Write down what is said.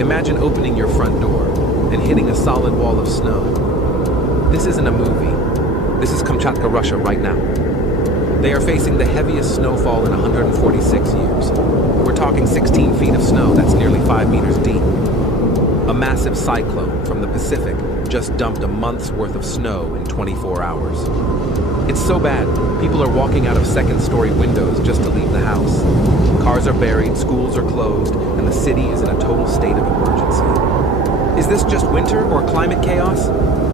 Imagine opening your front door and hitting a solid wall of snow. This isn't a movie. This is Kamchatka, Russia right now. They are facing the heaviest snowfall in 146 years. We're talking 16 feet of snow, that's nearly 5 meters deep. A massive cyclone from the Pacific just dumped a month's worth of snow in 24 hours. It's so bad, people are walking out of second-story windows just to leave the house. Cars are buried, schools are closed, and the city is in a total state of emergency. Is this just winter or climate chaos?